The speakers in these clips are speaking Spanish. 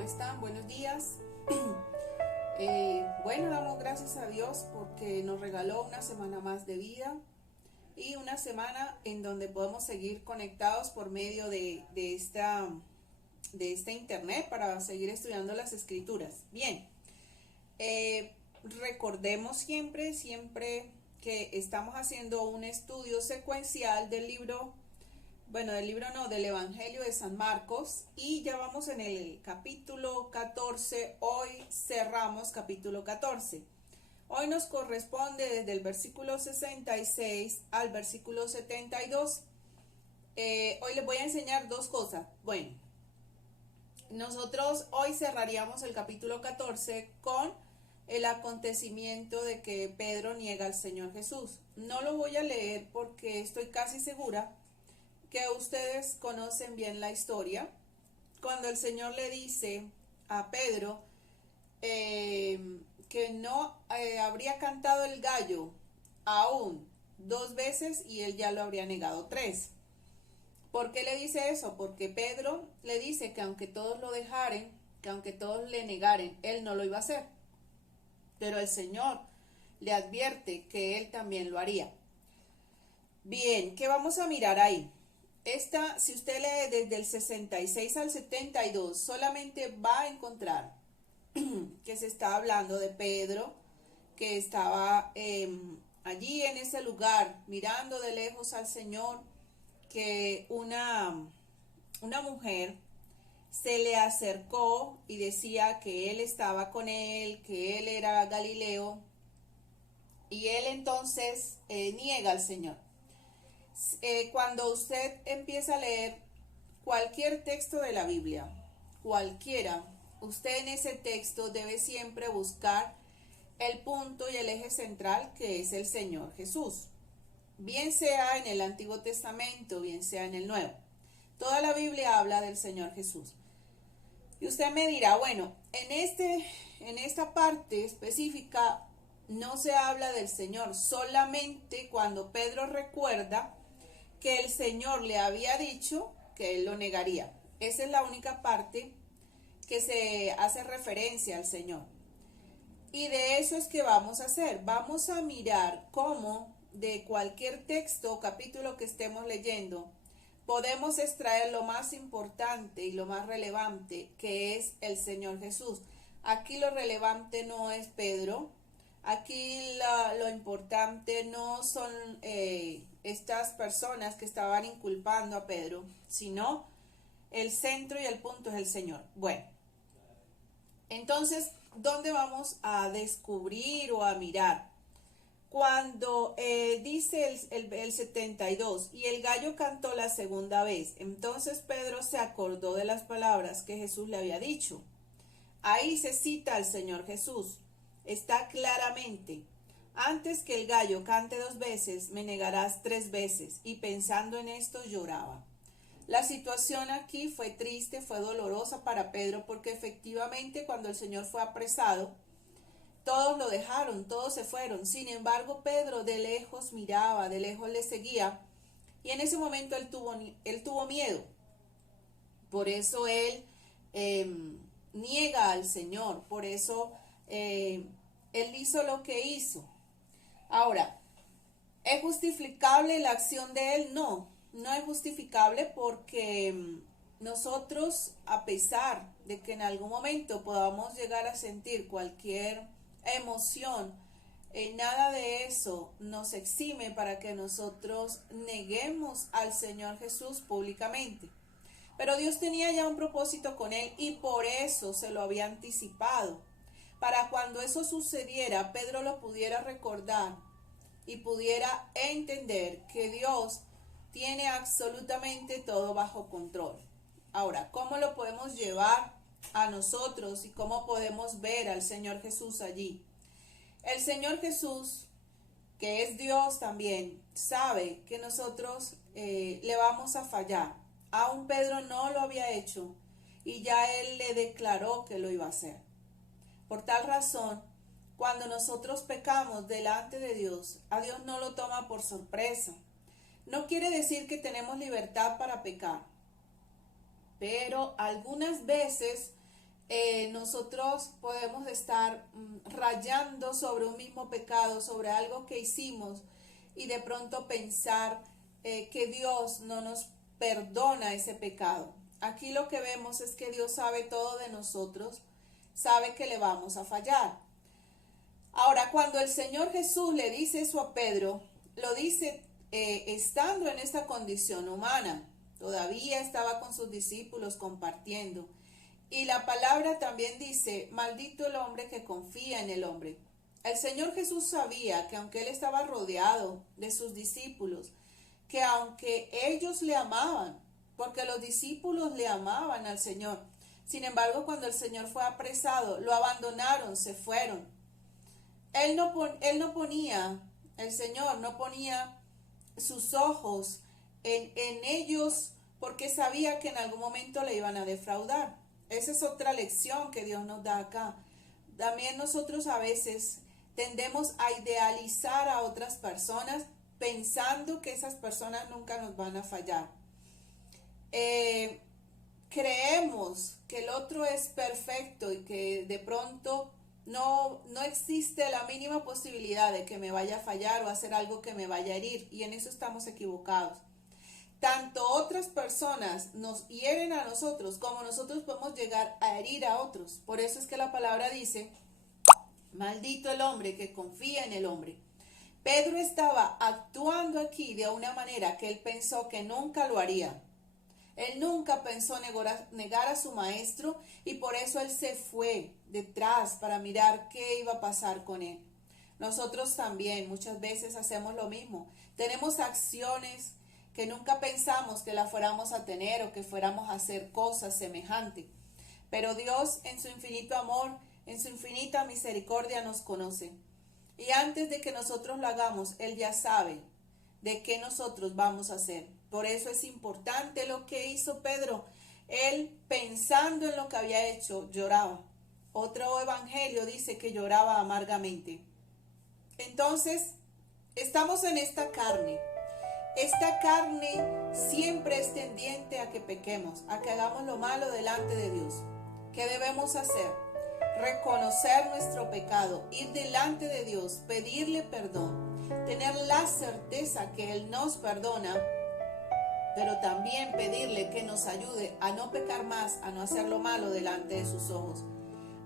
¿cómo están? Buenos días. Bueno, damos gracias a Dios porque nos regaló una semana más de vida y una semana en donde podemos seguir conectados por medio de esta internet para seguir estudiando las escrituras. Bien, recordemos siempre que estamos haciendo un estudio secuencial del libro. Bueno, del Evangelio de San Marcos, y ya vamos en el capítulo 14, hoy cerramos capítulo 14. Hoy nos corresponde desde el versículo 66 al versículo 72. Hoy les voy a enseñar dos cosas. Bueno, nosotros hoy cerraríamos el capítulo 14 con el acontecimiento de que Pedro niega al Señor Jesús. No lo voy a leer porque estoy casi segura que ustedes conocen bien la historia, cuando el Señor le dice a Pedro que no habría cantado el gallo aún 2 veces y él ya lo habría negado 3. ¿Por qué le dice eso? Porque Pedro le dice que aunque todos lo dejaren, que aunque todos le negaren, él no lo iba a hacer. Pero el Señor le advierte que él también lo haría. Bien, ¿qué vamos a mirar ahí? Si usted lee desde el 66 al 72, solamente va a encontrar que se está hablando de Pedro, que estaba allí en ese lugar, mirando de lejos al Señor, que una mujer se le acercó y decía que él estaba con él, que él era Galileo, y él entonces niega al Señor. Cuando usted empieza a leer cualquier texto de la Biblia, cualquiera, usted en ese texto debe siempre buscar el punto y el eje central, que es el Señor Jesús. Bien sea en el Antiguo Testamento, bien sea en el Nuevo. Toda la Biblia habla del Señor Jesús. Y usted me dirá, bueno, en esta parte específica no se habla del Señor, solamente cuando Pedro recuerda que el Señor le había dicho que él lo negaría. Esa es la única parte que se hace referencia al Señor. Y de eso es que vamos a hacer. Vamos a mirar cómo de cualquier texto o capítulo que estemos leyendo podemos extraer lo más importante y lo más relevante, que es el Señor Jesús. Aquí lo relevante no es Pedro. Aquí lo importante no son estas personas que estaban inculpando a Pedro, sino el centro y el punto es el Señor. Bueno, entonces, ¿dónde vamos a descubrir o a mirar? Cuando dice el 72, y el gallo cantó la segunda vez, entonces Pedro se acordó de las palabras que Jesús le había dicho. Ahí se cita al Señor Jesús. Está claramente: antes que el gallo cante 2 veces, me negarás 3 veces. Y pensando en esto lloraba. La situación aquí fue triste, fue dolorosa para Pedro, porque efectivamente cuando el Señor fue apresado, todos lo dejaron, todos se fueron. Sin embargo, Pedro de lejos miraba, de lejos le seguía, y en ese momento él tuvo miedo. Por eso él niega al Señor, por eso él hizo lo que hizo. Ahora, ¿es justificable la acción de él? No, no es justificable, porque nosotros, a pesar de que en algún momento podamos llegar a sentir cualquier emoción, nada de eso nos exime para que nosotros neguemos al Señor Jesús públicamente. Pero Dios tenía ya un propósito con él y por eso se lo había anticipado. Para cuando eso sucediera, Pedro lo pudiera recordar y pudiera entender que Dios tiene absolutamente todo bajo control. Ahora, ¿cómo lo podemos llevar a nosotros y cómo podemos ver al Señor Jesús allí? El Señor Jesús, que es Dios también, sabe que nosotros le vamos a fallar. Aún Pedro no lo había hecho y ya él le declaró que lo iba a hacer. Por tal razón, cuando nosotros pecamos delante de Dios, a Dios no lo toma por sorpresa. No quiere decir que tenemos libertad para pecar, pero algunas veces nosotros podemos estar rayando sobre un mismo pecado, sobre algo que hicimos, y de pronto pensar que Dios no nos perdona ese pecado. Aquí lo que vemos es que Dios sabe todo de nosotros, sabe que le vamos a fallar. Ahora, cuando el Señor Jesús le dice eso a Pedro, lo dice estando en esta condición humana. Todavía estaba con sus discípulos compartiendo. Y la palabra también dice, maldito el hombre que confía en el hombre. El Señor Jesús sabía que aunque Él estaba rodeado de sus discípulos, que aunque ellos le amaban, porque los discípulos le amaban al Señor, sin embargo, cuando el Señor fue apresado, lo abandonaron, se fueron. El Señor no ponía sus ojos en ellos porque sabía que en algún momento le iban a defraudar. Esa es otra lección que Dios nos da acá. También nosotros a veces tendemos a idealizar a otras personas pensando que esas personas nunca nos van a fallar. Creemos que el otro es perfecto y que de pronto no existe la mínima posibilidad de que me vaya a fallar o hacer algo que me vaya a herir, y en eso estamos equivocados. Tanto otras personas nos hieren a nosotros como nosotros podemos llegar a herir a otros. Por eso es que la palabra dice, maldito el hombre que confía en el hombre. Pedro estaba actuando aquí de una manera que él pensó que nunca lo haría. Él nunca pensó negar a su maestro, y por eso él se fue detrás para mirar qué iba a pasar con él. Nosotros también muchas veces hacemos lo mismo. Tenemos acciones que nunca pensamos que las fuéramos a tener o que fuéramos a hacer cosas semejantes. Pero Dios, en su infinito amor, en su infinita misericordia, nos conoce. Y antes de que nosotros lo hagamos, Él ya sabe de qué nosotros vamos a hacer. Por eso es importante lo que hizo Pedro. Él, pensando en lo que había hecho, lloraba. Otro evangelio dice que lloraba amargamente. Entonces, estamos en esta carne. Esta carne siempre es tendiente a que pequemos, a que hagamos lo malo delante de Dios. ¿Qué debemos hacer? Reconocer nuestro pecado, ir delante de Dios, pedirle perdón, tener la certeza que Él nos perdona, pero también pedirle que nos ayude a no pecar más, a no hacer lo malo delante de sus ojos.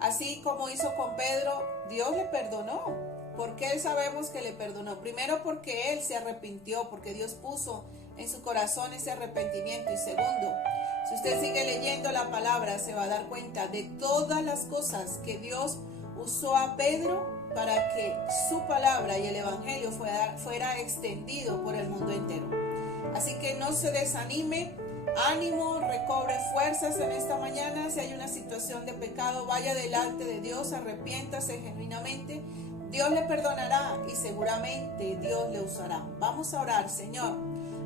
Así como hizo con Pedro, Dios le perdonó. ¿Por qué sabemos que le perdonó? Primero, porque él se arrepintió, porque Dios puso en su corazón ese arrepentimiento. Y segundo, si usted sigue leyendo la palabra, se va a dar cuenta de todas las cosas que Dios usó a Pedro para que su palabra y el evangelio fuera extendido por el mundo entero. Así que no se desanime, ánimo, recobre fuerzas en esta mañana. Si hay una situación de pecado, vaya delante de Dios, arrepiéntase genuinamente. Dios le perdonará y seguramente Dios le usará. Vamos a orar. Señor,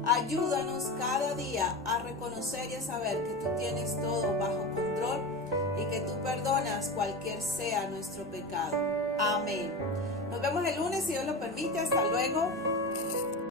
ayúdanos cada día a reconocer y a saber que tú tienes todo bajo control y que tú perdonas cualquier sea nuestro pecado. Amén. Nos vemos el lunes si Dios lo permite. Hasta luego.